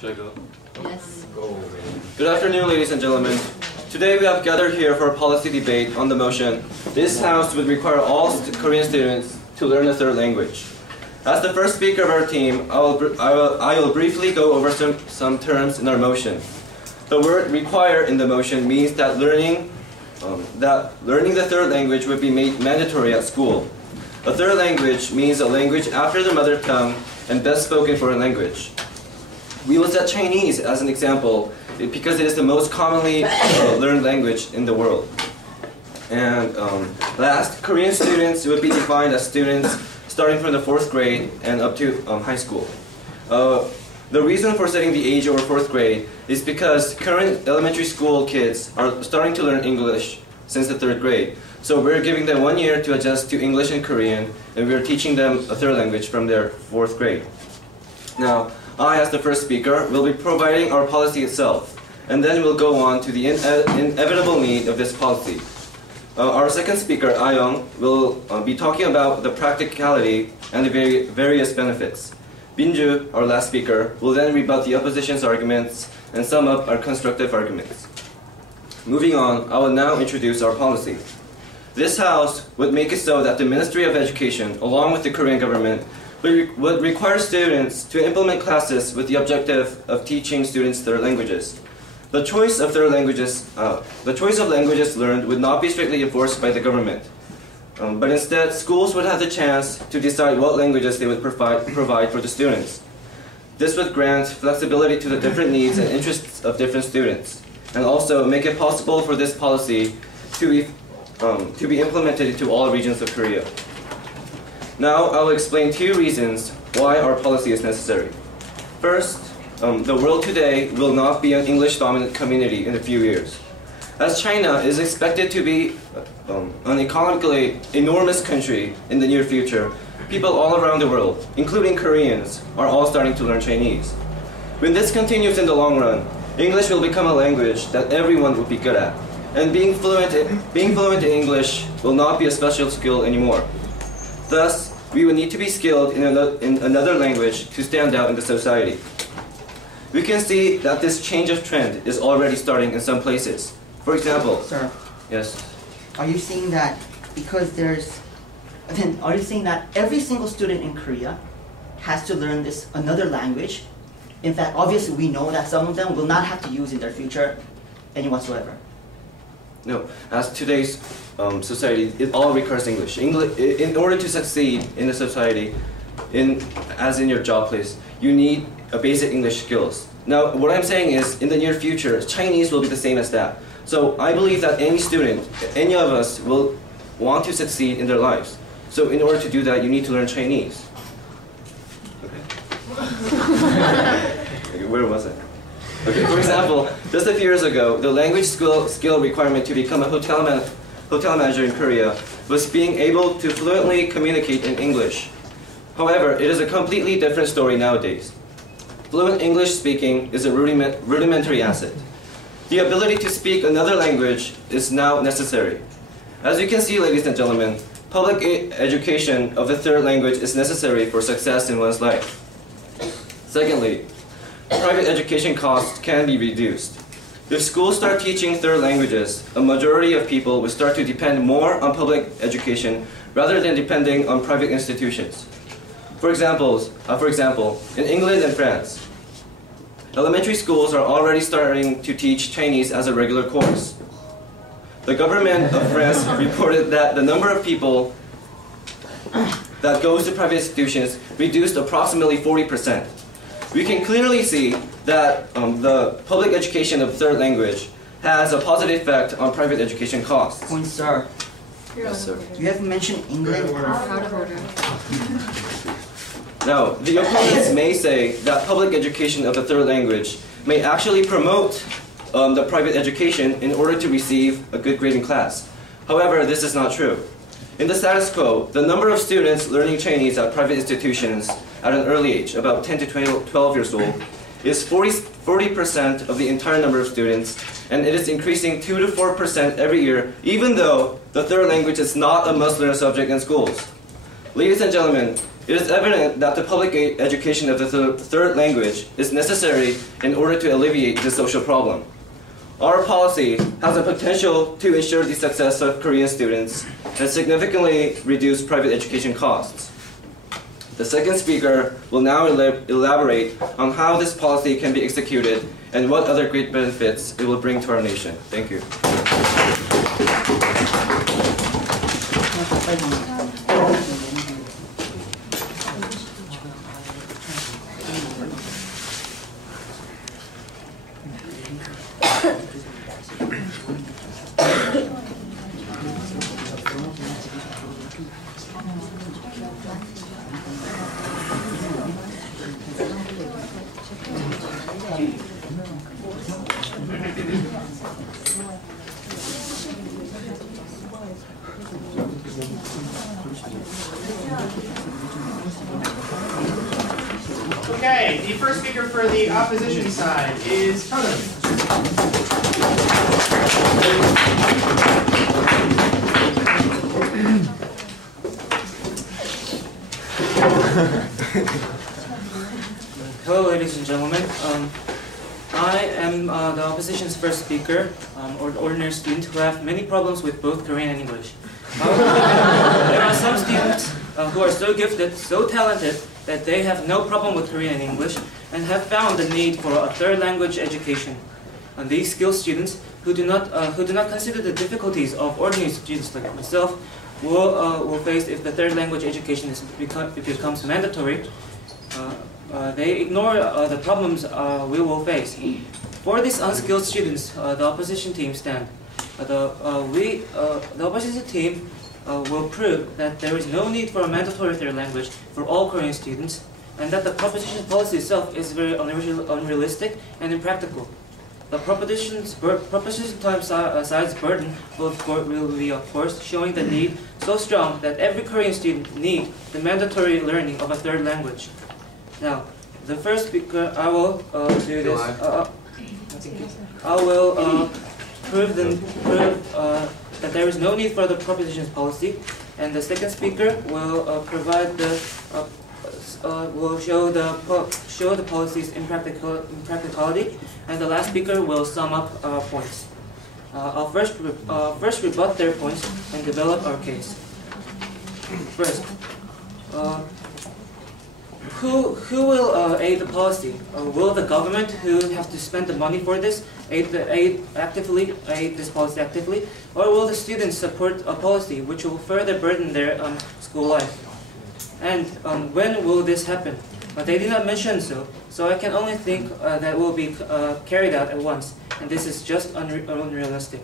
Should I go? Yes. Go. Good afternoon, ladies and gentlemen. Today we have gathered here for a policy debate on the motion, this House would require all Korean students to learn a third language. As the first speaker of our team, I will briefly go over some terms in our motion. The word require in the motion means that learning the third language would be made mandatory at school. A third language means a language after the mother tongue and best spoken foreign language. We will set Chinese as an example because it is the most commonly learned language in the world. And last, Korean students would be defined as students starting from the 4th grade and up to high school. The reason for setting the age over 4th grade is because current elementary school kids are starting to learn English since the 3rd grade. So we're giving them 1 year to adjust to English and Korean, and we're teaching them a third language from their 4th grade. Now, I, as the first speaker, will be providing our policy itself, and then we'll go on to the inevitable need of this policy. Our second speaker, Ayong, will be talking about the practicality and the various benefits. Binju, our last speaker, will then rebut the opposition's arguments and sum up our constructive arguments. Moving on, I will now introduce our policy. This House would make it so that the Ministry of Education, along with the Korean government, would require students to implement classes with the objective of teaching students third languages. The choice of languages learned would not be strictly enforced by the government, but instead schools would have the chance to decide what languages they would provide for the students. This would grant flexibility to the different needs and interests of different students, and also make it possible for this policy to be implemented into all regions of Korea. Now I will explain 2 reasons why our policy is necessary. First, the world today will not be an English-dominant community in a few years. As China is expected to be an economically enormous country in the near future, people all around the world, including Koreans, are all starting to learn Chinese. When this continues in the long run, English will become a language that everyone will be good at, and being fluent in English will not be a special skill anymore. Thus, we would need to be skilled in another language to stand out in the society. We can see that this change of trend is already starting in some places. For example, Sir. Yes. Are you saying that because are you saying that every single student in Korea has to learn another language? In fact, obviously we know that some of them will not have to use in their future any whatsoever. No, as today's society, it all requires English. In order to succeed in the society, as in your job place, you need a basic English skills. Now, what I'm saying is, in the near future, Chinese will be the same as that. So I believe that any student, any of us, will want to succeed in their lives. So in order to do that, you need to learn Chinese. Okay. Where was I? Okay, for example, just a few years ago, the language skill requirement to become a hotel manager in Korea was being able to fluently communicate in English. However, it is a completely different story nowadays. Fluent English speaking is a rudimentary asset. The ability to speak another language is now necessary. As you can see, ladies and gentlemen, public education of the third language is necessary for success in one's life. Secondly, private education costs can be reduced. If schools start teaching third languages, a majority of people will start to depend more on public education rather than depending on private institutions. For example, in England and France, elementary schools are already starting to teach Chinese as a regular course. The government of France reported that the number of people that goes to private institutions reduced approximately 40%. We can clearly see that the public education of third language has a positive effect on private education costs. Point, sir. Yes, sir. You have mentioned England. Out of order. Now, the opponents may say that public education of the third language may actually promote the private education in order to receive a good grade in class. However, this is not true. In the status quo, the number of students learning Chinese at private institutions at an early age, about 10 to 12 years old, is 40% of the entire number of students, and it is increasing 2 to 4% every year, even though the third language is not a must-learn subject in schools. Ladies and gentlemen, It is evident that the public education of the third language is necessary in order to alleviate this social problem. Our policy has the potential to ensure the success of Korean students and significantly reduce private education costs. The second speaker will now elaborate on how this policy can be executed and what other great benefits it will bring to our nation. Thank you. Okay, the first speaker for the opposition side is Tony. Hello, ladies and gentlemen. I am the opposition's first speaker, or ordinary student who have many problems with both Korean and English. There are some students who are so gifted, so talented, that they have no problem with Korean and English and have found the need for a third language education. And these skilled students who do not consider the difficulties of ordinary students like myself will face if the third language education becomes mandatory. They ignore the problems we will face. For these unskilled students, the opposition team stand. The opposition team will prove that there is no need for a mandatory third language for all Korean students, and that the proposition policy itself is very unrealistic and impractical. The proposition side's burden will be, of course, showing the need so strong that every Korean student needs the mandatory learning of a third language. Now, the first speaker, I will do this. I will prove that there is no need for the propositions policy, and the second speaker will provide will show the policies in practicality, and the last speaker will sum up points. I'll first rebut their points and develop our case. First, who will aid the policy? Will the government, who have to spend the money for this, aid this policy actively, or will the students support a policy which will further burden their school life? And when will this happen? They did not mention so I can only think that will be carried out at once, and this is just unrealistic.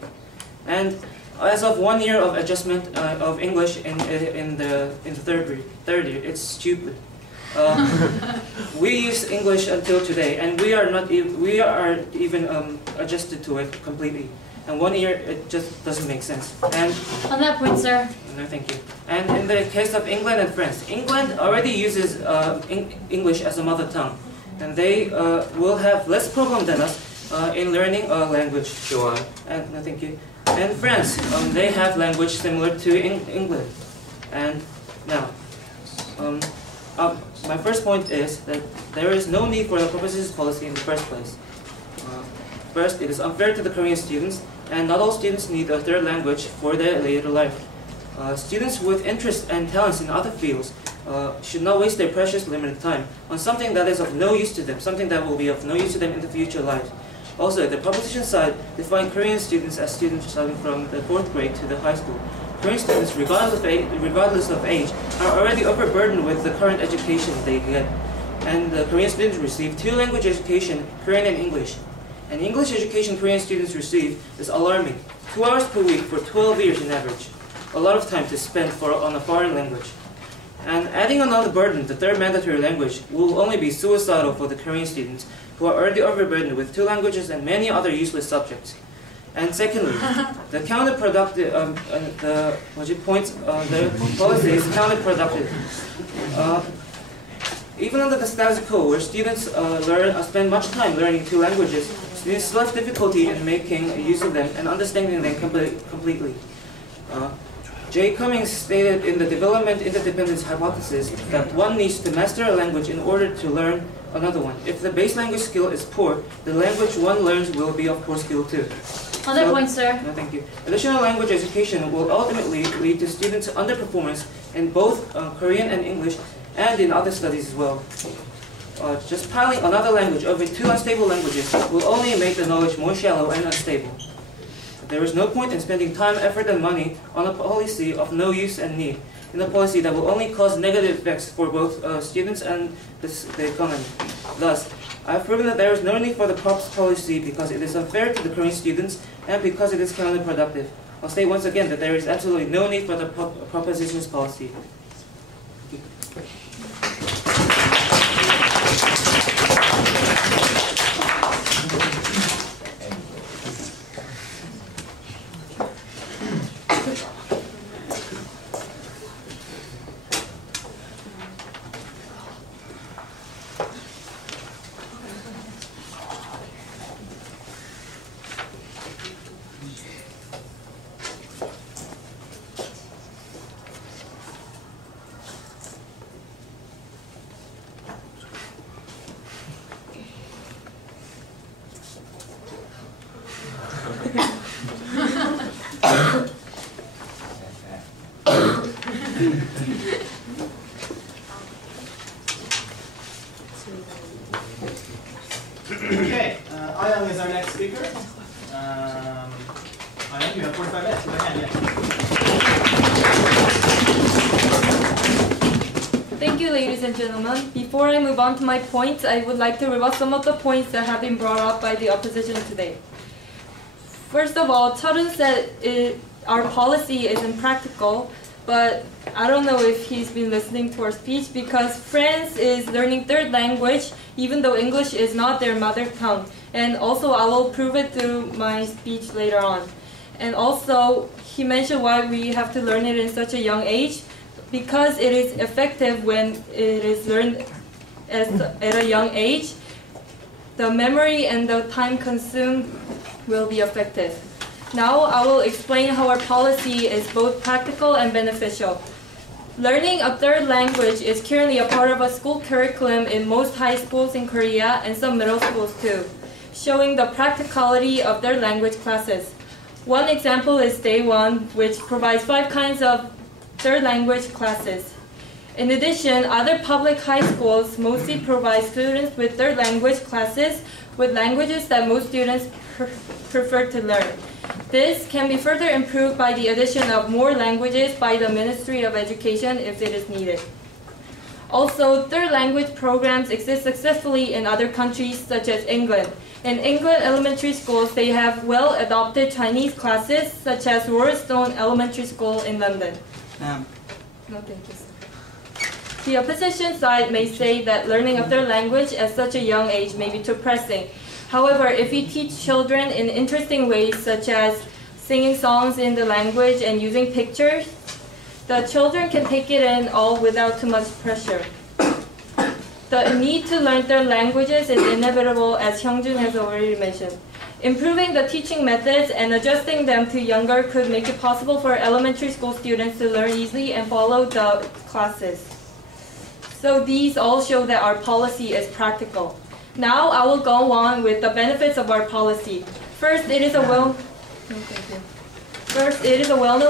And as of 1 year of adjustment of English in the third year, it's stupid. We use English until today, and we are even adjusted to it completely. And 1 year, it just doesn't make sense. And on that point, sir. No, thank you. And in the case of England and France, England already uses English as a mother tongue, and they will have less problem than us in learning a language. Go on. And no, thank you. And France, they have language similar to England. And now, my first point is that there is no need for the propositions policy in the first place. First, it is unfair to the Korean students, and not all students need a third language for their later life. Students with interests and talents in other fields should not waste their precious limited time on something that is of no use to them, something that will be of no use to them in the future life. Also, the proposition side defines Korean students as students starting from the 4th grade to the high school. Korean students, regardless of age, are already overburdened with the current education they get. And the Korean students receive 2 language education, Korean and English. And English education Korean students receive is alarming. 2 hours per week for 12 years in average. A lot of time to spend on a foreign language. And adding another burden, the third mandatory language, will only be suicidal for the Korean students who are already overburdened with 2 languages and many other useless subjects. And secondly, the counterproductive, the policy is counterproductive. Even under the status quo, where students spend much time learning 2 languages, students still have difficulty in making use of them and understanding them completely. J. Cummings stated in the development interdependence hypothesis that one needs to master a language in order to learn another one. If the base language skill is poor, the language one learns will be of poor skill too. Other points, sir. No, thank you. Additional language education will ultimately lead to students' underperformance in both Korean and English, and in other studies as well. Just piling another language over two unstable languages will only make the knowledge more shallow and unstable. There is no point in spending time, effort, and money on a policy of no use and need, in a policy that will only cause negative effects for both students and the economy. Thus, I have proven that there is no need for the policy because it is unfair to the Korean students and because it is counterproductive. I'll state once again that there is absolutely no need for the propositions policy. Okay, Ayang is our next speaker. Ayang, you have 45 minutes. Go ahead, yeah. Thank you, ladies and gentlemen. Before I move on to my points, I would like to rebut some of the points that have been brought up by the opposition today. First of all, Charun said our policy is impractical, but I don't know if he's been listening to our speech because France is learning third language even though English is not their mother tongue. And also I will prove it through my speech later on. And also he mentioned why we have to learn it in such a young age, because it is effective when it is learned at a young age. The memory and the time consumed will be effective. Now I will explain how our policy is both practical and beneficial. Learning a third language is currently a part of a school curriculum in most high schools in Korea and some middle schools too, showing the practicality of their language classes. One example is Daewon, which provides 5 kinds of third language classes. In addition, other public high schools mostly provide students with third language classes with languages that most students prefer to learn. This can be further improved by the addition of more languages by the Ministry of Education if it is needed. Also, third language programs exist successfully in other countries such as England. In England elementary schools, they have well-adopted Chinese classes such as Royalstone Elementary School in London. No, thank you, sir. The opposition side may say that learning a third language at such a young age may be too pressing. However, if you teach children in interesting ways, such as singing songs in the language and using pictures, the children can take it in all without too much pressure. The need to learn third languages is inevitable, as Hyungjun has already mentioned. Improving the teaching methods and adjusting them to younger could make it possible for elementary school students to learn easily and follow the classes. So these all show that our policy is practical. Now I will go on with the benefits of our policy. First, it is a well-known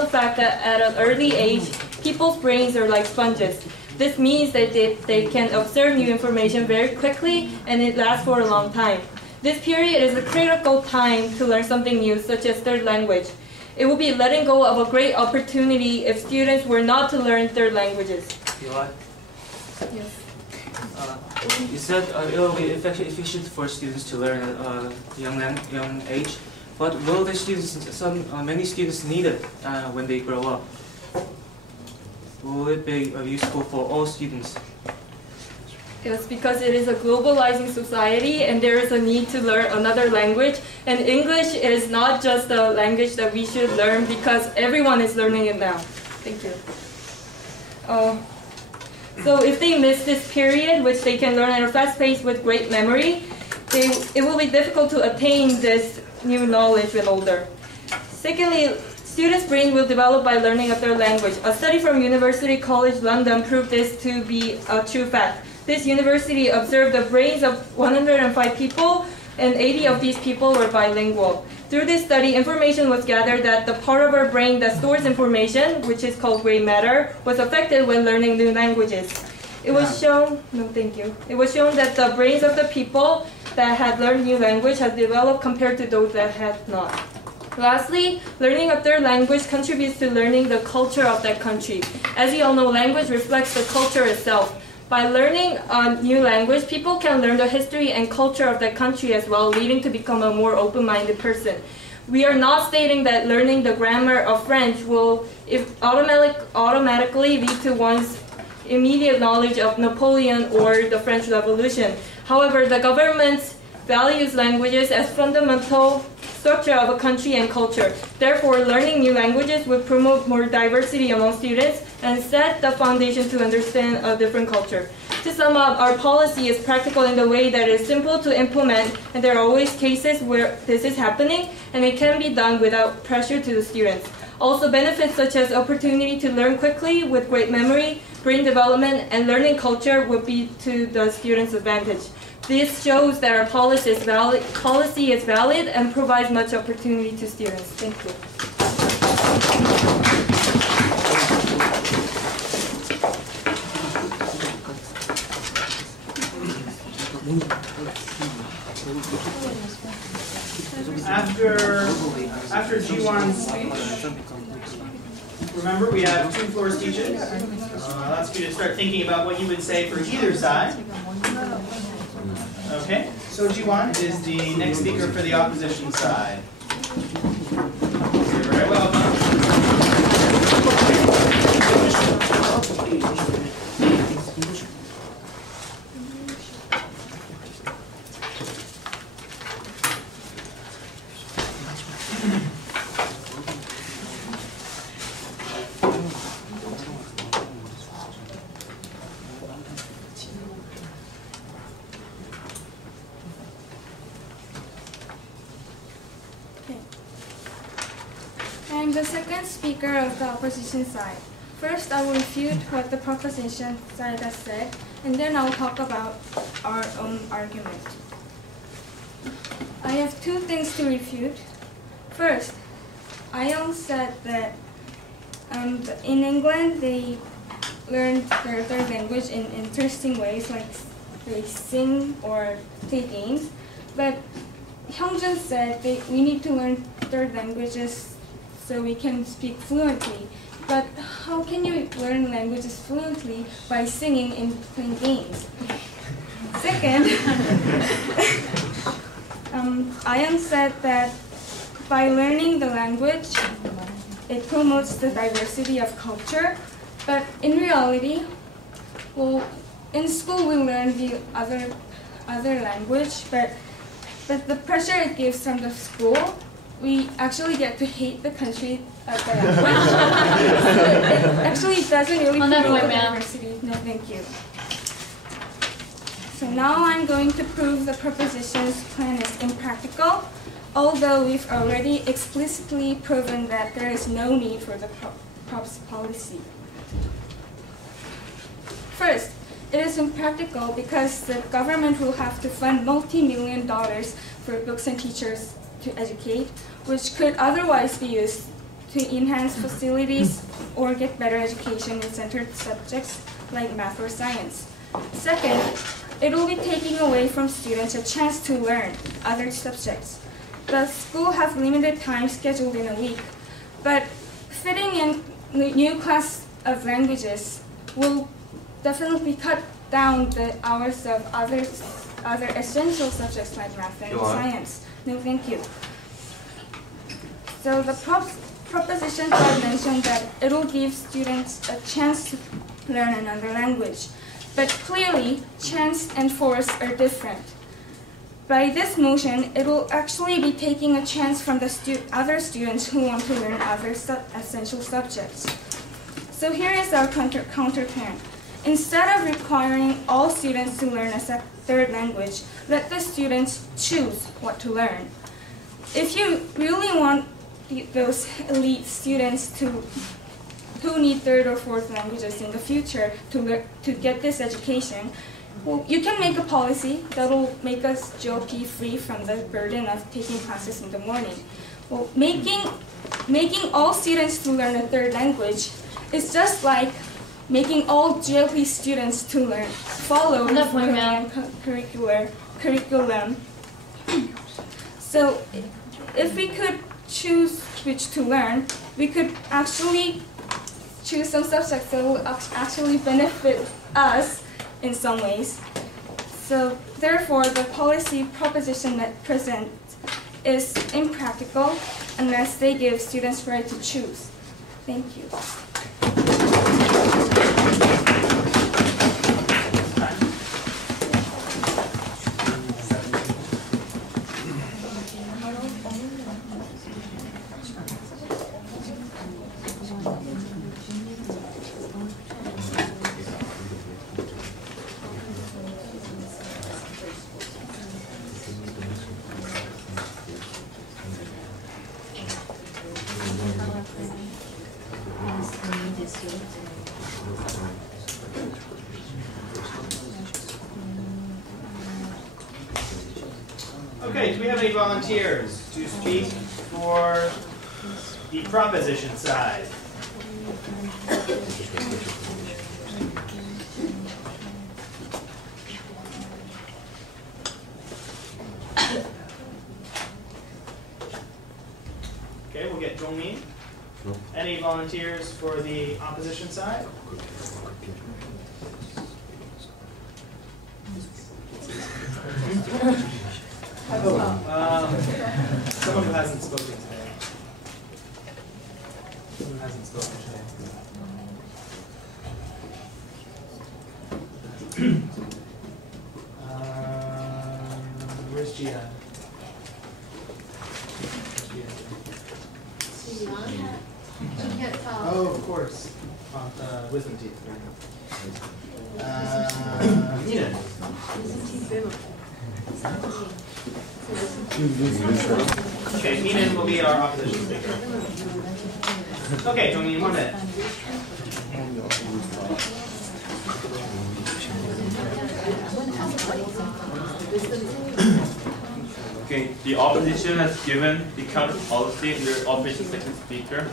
fact that at an early age, people's brains are like sponges. This means that they can observe new information very quickly and it lasts for a long time. This period is a critical time to learn something new, such as third language. It will be letting go of a great opportunity if students were not to learn third languages. Eli? Yes. You said it will be efficient for students to learn at a young age, but will the students, many students need it when they grow up? Will it be useful for all students? Yes, because it is a globalizing society and there is a need to learn another language. And English is not just a language that we should learn because everyone is learning it now. Thank you. So if they miss this period, which they can learn at a fast pace with great memory, it will be difficult to attain this new knowledge when older. Secondly, Students' brains will develop by learning a third language. A study from University College London proved this to be a true fact. This university observed the brains of 105 people, and 80 of these people were bilingual. Through this study, information was gathered that the part of our brain that stores information, which is called gray matter, was affected when learning new languages. It was shown, It was shown that the brains of the people that had learned new language had developed compared to those that had not. Lastly, learning a third language contributes to learning the culture of that country. As you all know, language reflects the culture itself. By learning a new language, people can learn the history and culture of that country as well, leading to become a more open-minded person. We are not stating that learning the grammar of French will automatically lead to one's immediate knowledge of Napoleon or the French Revolution. However, the government values languages as fundamental structure of a country and culture. Therefore, learning new languages would promote more diversity among students and set the foundation to understand a different culture. To sum up, our policy is practical in the way that it is simple to implement, and there are always cases where this is happening, and it can be done without pressure to the students. Also, benefits such as opportunity to learn quickly with great memory, brain development, and learning culture would be to the students' advantage. This shows that our policy is valid and provides much opportunity to students. Thank you. After Jiwon's speech, remember we have 2 floor speeches. That's you to start thinking about what you would say for either side. Okay, so Jiwon is the next speaker for the opposition side. You're very welcome. I'm the second speaker of the opposition side. First, I will refute what the proposition side has said, and then I'll talk about our own argument. I have 2 things to refute. First, Ion said that in England they learn their third language in interesting ways, like they sing or play games. But Hyungjun said we need to learn third languages so we can speak fluently. But how can you learn languages fluently by singing and playing games? Second, Ion said that by learning the language, it promotes the diversity of culture. But in reality, well, in school we learn the other language, but the pressure it gives from the school, we actually get to hate the country of the language. It actually doesn't really promote the diversity. No, thank you. So now I'm going to prove the proposition's plan is impractical, although we've already explicitly proven that there is no need for the props policy. First, it is impractical because the government will have to fund multi-million dollars for books and teachers to educate, which could otherwise be used to enhance facilities or get better education in centered subjects like math or science. Second, it will be taking away from students a chance to learn other subjects. The school has limited time scheduled in a week, but fitting in the new class of languages will definitely cut down the hours of other essential subjects like math and science. No, thank you. So the proposition side mentioned that it will give students a chance to learn another language. But clearly, chance and force are different. By this motion, it will actually be taking a chance from the other students who want to learn other essential subjects. So here is our counter plan. Instead of requiring all students to learn a third language, let the students choose what to learn. If you really want those elite students who need third or fourth languages in the future to get this education, well, you can make a policy that will make us GOP free from the burden of taking classes in the morning. Well, making all students to learn a third language is just like making all GOP students to follow the Korean curriculum. So if we could choose which to learn, we could actually choose some subjects that will actually benefit us in some ways. So therefore, the policy proposition at present is impractical unless they give students the right to choose. Thank you. Okay, do we have any volunteers to speak for the proposition side? Okay, we'll get Jongmin. Any volunteers for the opposition side? Someone who hasn't spoken today. Someone who hasn't spoken today. Where's Gia? Oh, of course. Wisdom teeth. Nina. Okay, Nina will be our opposition speaker. Okay, Jongmin, 1 minute. Okay, the opposition has given the counter policy in their opposition second speaker,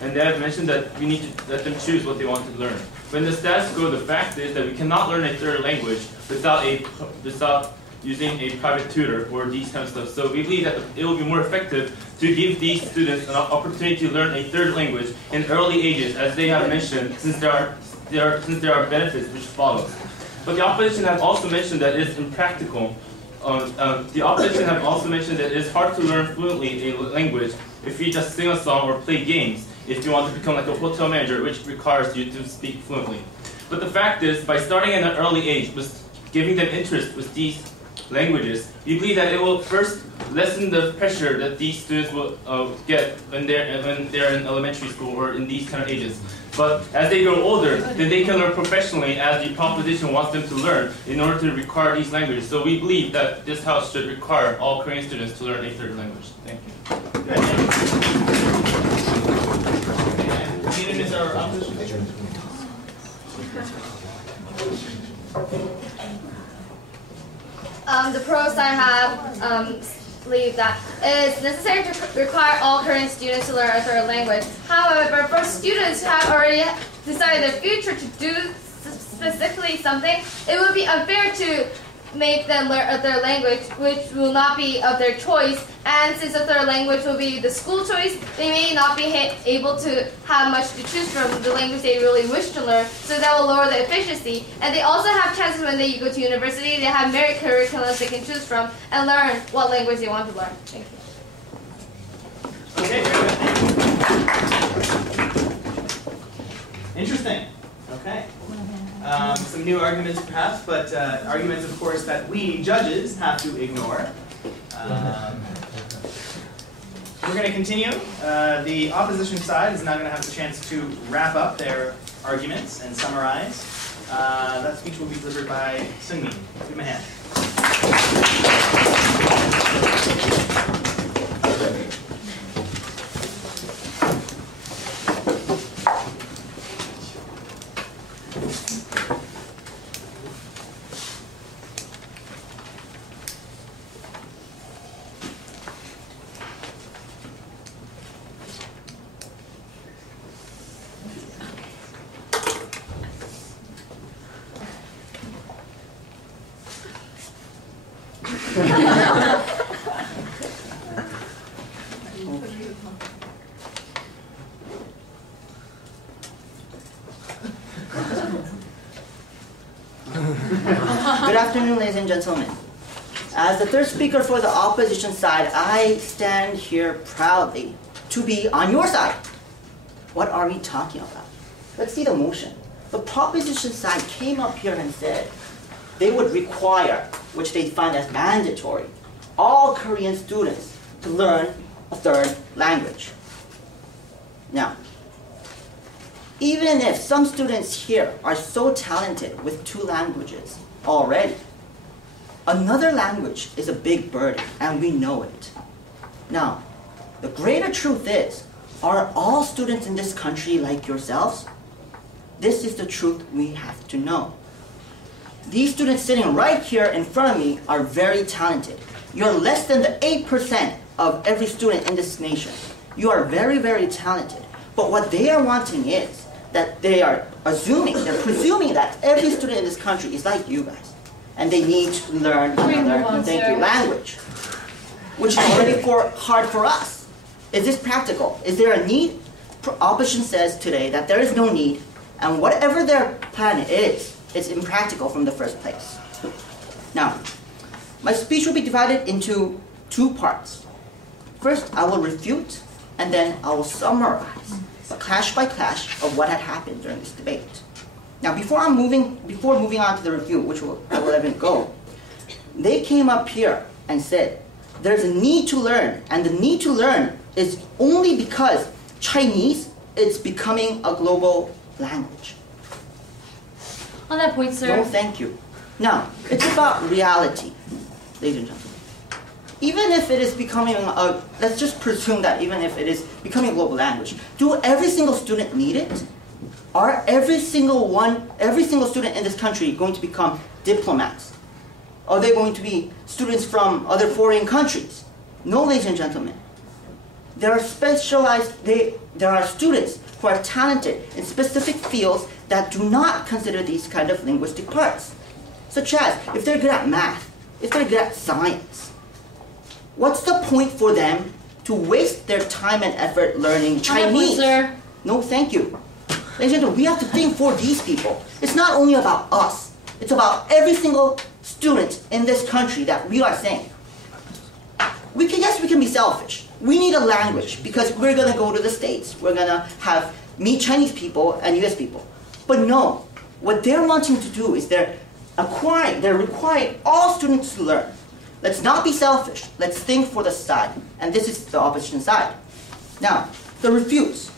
and they have mentioned that we need to let them choose what they want to learn. But in the status quo, the fact is that we cannot learn a third language without using a private tutor or these kind of stuff. So we believe that it will be more effective to give these students an opportunity to learn a third language in early ages, as they have mentioned, since there are benefits which follow. But the opposition has also mentioned that it is impractical. The opposition have also mentioned that it is hard to learn fluently a language if you just sing a song or play games, if you want to become like a hotel manager, which requires you to speak fluently. But the fact is, by starting at an early age, with giving them interest with these languages, we believe that it will first lessen the pressure that these students will get when they're in elementary school or in these kind of ages. But as they grow older, then they can learn professionally as the proposition wants them to learn in order to require these languages. So we believe that this house should require all Korean students to learn a third language. Thank you. Good. Nina is our opposition speaker. The pros I have believe that it is necessary to require all Korean students to learn a third language. However, for students who have already decided their future to do specifically something, it would be unfair to make them learn a third language which will not be of their choice, and since a third language will be the school choice, they may not be able to have much to choose from the language they really wish to learn, so that will lower the efficiency. And they also have chances when they go to university, they have merit curriculums they can choose from and learn what language they want to learn. Thank you. Okay, very good. Interesting. Okay. Some new arguments perhaps, but arguments of course that we judges have to ignore. We're going to continue. The opposition side is now going to have the chance to wrap up their arguments and summarize. That speech will be delivered by Seungmin. Give him a hand. Good afternoon, ladies and gentlemen. As the third speaker for the opposition side, I stand here proudly to be on your side. What are we talking about? Let's see the motion. The proposition side came up here and said they would require, which they find as mandatory, all Korean students to learn a third language. Now, even if some students here are so talented with 2 languages already, another language is a big burden, and we know it. Now, the greater truth is, are all students in this country like yourselves? This is the truth we have to know. These students sitting right here in front of me are very talented. You're less than the 8% of every student in this nation. You are very, very talented. But what they are wanting is that they are presuming that every student in this country is like you guys. And they need to learn another language, which is already hard for us. Is this practical? Is there a need? Opposition says today that there is no need, and whatever their plan is, it's impractical from the first place. Now, my speech will be divided into 2 parts. First, I will refute, and then I will summarize, clash by clash, of what had happened during this debate. Now, before moving on to the review, which I will let it go, they came up here and said, there's a need to learn, and the need to learn is only because Chinese is becoming a global language. On that point, sir. No, thank you. Now, it's about reality, ladies and gentlemen. Even if it is becoming let's just presume that even if it is becoming a global language, do every single student need it? Are every single student in this country going to become diplomats? Are they going to be students from other foreign countries? No, ladies and gentlemen. There are there are students who are talented in specific fields that do not consider these kind of linguistic parts. Such as, if they're good at math, if they're good at science, what's the point for them to waste their time and effort learning Chinese? Point, sir. No, thank you. Ladies and gentlemen, we have to think for these people. It's not only about us. It's about every single student in this country that we are saying. Yes, we can be selfish. We need a language because we're going to go to the States. We're going to meet Chinese people and US people. But no, what they're wanting to do is they're requiring all students to learn. Let's not be selfish. Let's think for the side. And this is the opposition side. Now, the refutes.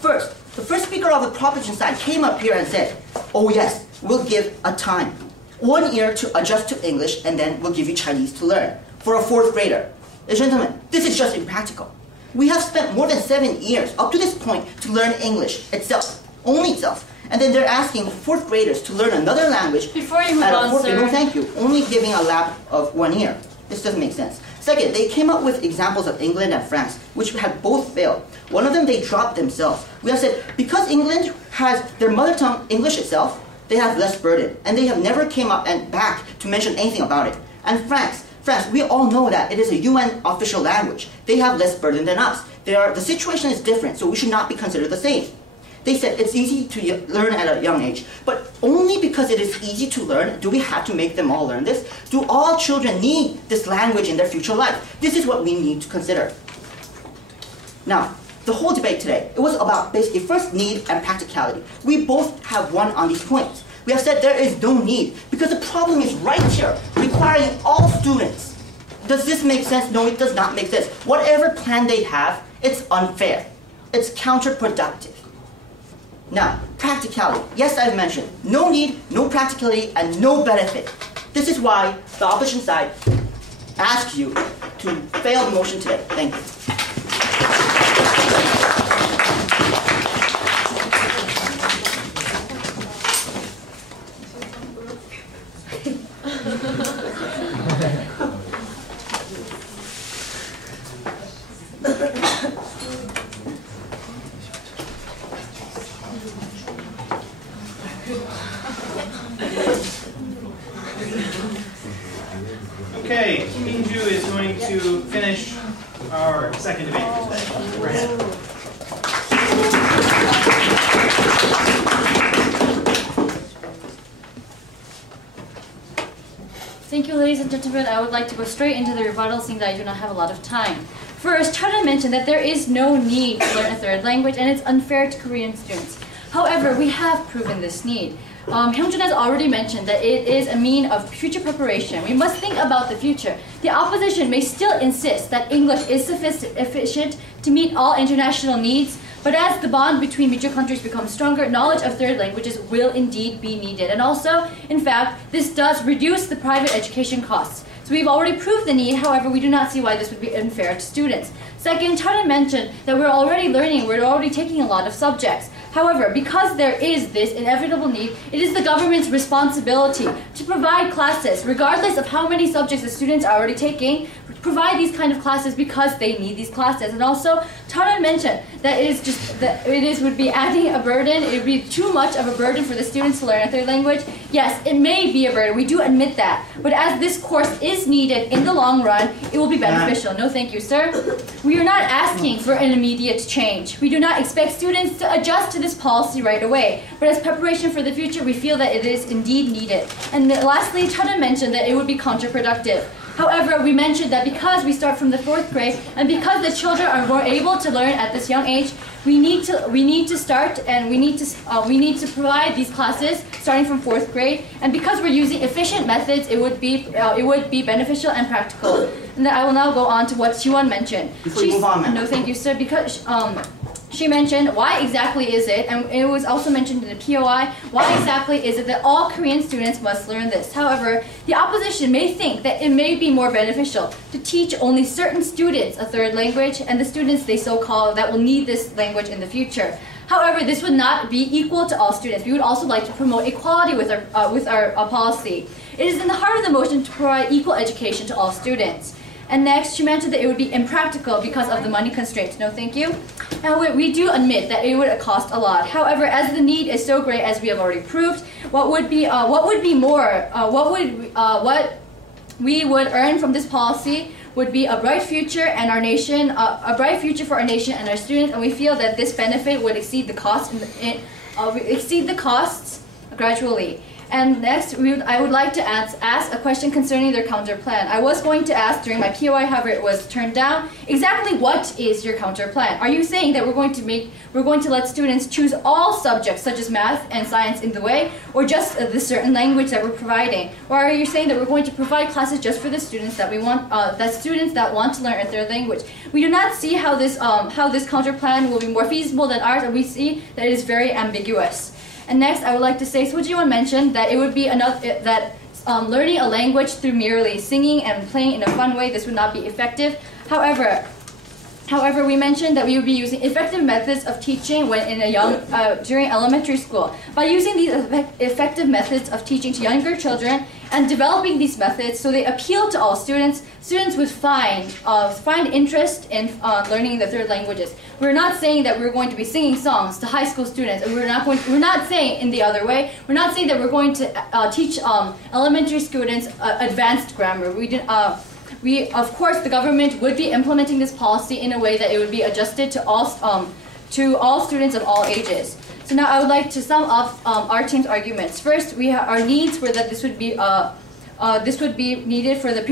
First, the first speaker of the proposition side came up here and said, oh yes, we'll give a time. 1 year to adjust to English, and then we'll give you Chinese to learn for a 4th grader. Ladies and gentlemen, this is just impractical. We have spent more than 7 years up to this point to learn English itself, only itself. And then they're asking 4th graders to learn another language. Before you move on, sir. No, thank you. Only giving a lap of 1 year. This doesn't make sense. Second, they came up with examples of England and France, which had both failed. One of them they dropped themselves. We have said, because England has their mother tongue, English itself, they have less burden. And they have never came up and back to mention anything about it. And France, we all know that it is a UN official language. They have less burden than us. The situation is different, so we should not be considered the same. They said it's easy to learn at a young age, but only because it is easy to learn do we have to make them all learn this? Do all children need this language in their future life? This is what we need to consider. Now, the whole debate today, it was about basically first need and practicality. We both have won on these points. We have said there is no need because the problem is right here, requiring all students. Does this make sense? No, it does not make sense. Whatever plan they have, it's unfair. It's counterproductive. Now, practicality. Yes, I've mentioned no need, no practicality, and no benefit. This is why the opposition side asks you to fail the motion today. Thank you. Okay, Kim Min-ju is going to finish our second debate for today. Go ahead. Thank you, ladies and gentlemen. I would like to go straight into the rebuttal, seeing that I do not have a lot of time. First, Chana mentioned that there is no need to learn a third language, and it's unfair to Korean students. However, we have proven this need. Hyungjun has already mentioned that it is a mean of future preparation. We must think about the future. The opposition may still insist that English is sufficient to meet all international needs, but as the bond between mutual countries becomes stronger, knowledge of third languages will indeed be needed. And also, in fact, this does reduce the private education costs. So we've already proved the need, however, we do not see why this would be unfair to students. Second, Chana mentioned that we're already learning, we're already taking a lot of subjects. However, because there is this inevitable need, it is the government's responsibility to provide classes, regardless of how many subjects the students are already taking, provide these kind of classes because they need these classes. And also, Taran mentioned that would be adding a burden, it would be too much of a burden for the students to learn a third language. Yes, it may be a burden, we do admit that. But as this course is needed in the long run, it will be beneficial. No thank you, sir. We are not asking for an immediate change. We do not expect students to adjust to this policy right away. But as preparation for the future, we feel that it is indeed needed. And lastly, Taran mentioned that it would be counterproductive. However, we mentioned that because we start from the 4th grade and because the children are more able to learn at this young age, we need to start and we need to provide these classes starting from 4th grade. And because we're using efficient methods, it would be beneficial and practical. And then I will now go on to what Siwon mentioned. Before you move on, ma'am. No, thank you, sir. Because she mentioned why exactly is it, and it was also mentioned in the POI, why exactly is it that all Korean students must learn this? However, the opposition may think that it may be more beneficial to teach only certain students a third language and the students they so-called that will need this language in the future. However, this would not be equal to all students. We would also like to promote equality with our policy. It is in the heart of the motion to provide equal education to all students. And next, she mentioned that it would be impractical because of the money constraints. No, thank you. And we do admit that it would cost a lot. However, as the need is so great, as we have already proved, what we would earn from this policy would be a bright future and our nation, a bright future for our nation and our students. And we feel that this benefit would exceed the costs gradually. And next, I would like to ask a question concerning their counter plan. I was going to ask during my POI, however, it was turned down. Exactly what is your counter plan? Are you saying that we're going to let students choose all subjects such as math and science in the way, or just the certain language that we're providing? Or are you saying that we're going to provide classes just for the students that we want, students that want to learn a third language? We do not see how this counter plan will be more feasible than ours, and we see that it is very ambiguous. And next, I would like to say, Sojiwon mentioned that it would be learning a language through merely singing and playing in a fun way, this would not be effective. However, we mentioned that we would be using effective methods of teaching during elementary school. By using these effective methods of teaching to younger children and developing these methods so they appeal to all students, students would find interest in learning the third languages. We're not saying that we're going to be singing songs to high school students, and we're not saying in the other way. We're not saying that we're going to teach elementary students advanced grammar. Of course, the government would be implementing this policy in a way that it would be adjusted to all students of all ages. So now I would like to sum up our team's arguments. First, our needs were that this would be needed for the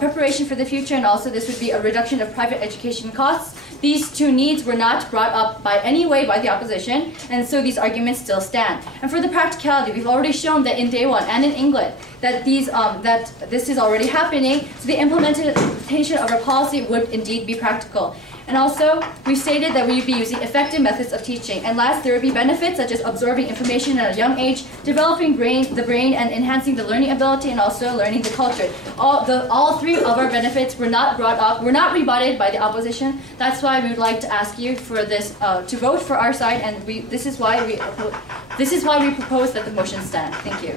preparation for the future, and also this would be a reduction of private education costs. These two needs were not brought up by any way by the opposition, and so these arguments still stand. And for the practicality, we've already shown that in Daewon and in England that this is already happening, so the implementation of our policy would indeed be practical. And also, we stated that we would be using effective methods of teaching. And last, there would be benefits such as absorbing information at a young age, developing the brain, and enhancing the learning ability, and also learning the culture. All three of our benefits were not brought up, were not rebutted by the opposition. That's why we would like to ask you for this to vote for our side, and this is why we propose that the motion stand. Thank you.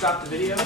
Stop the video.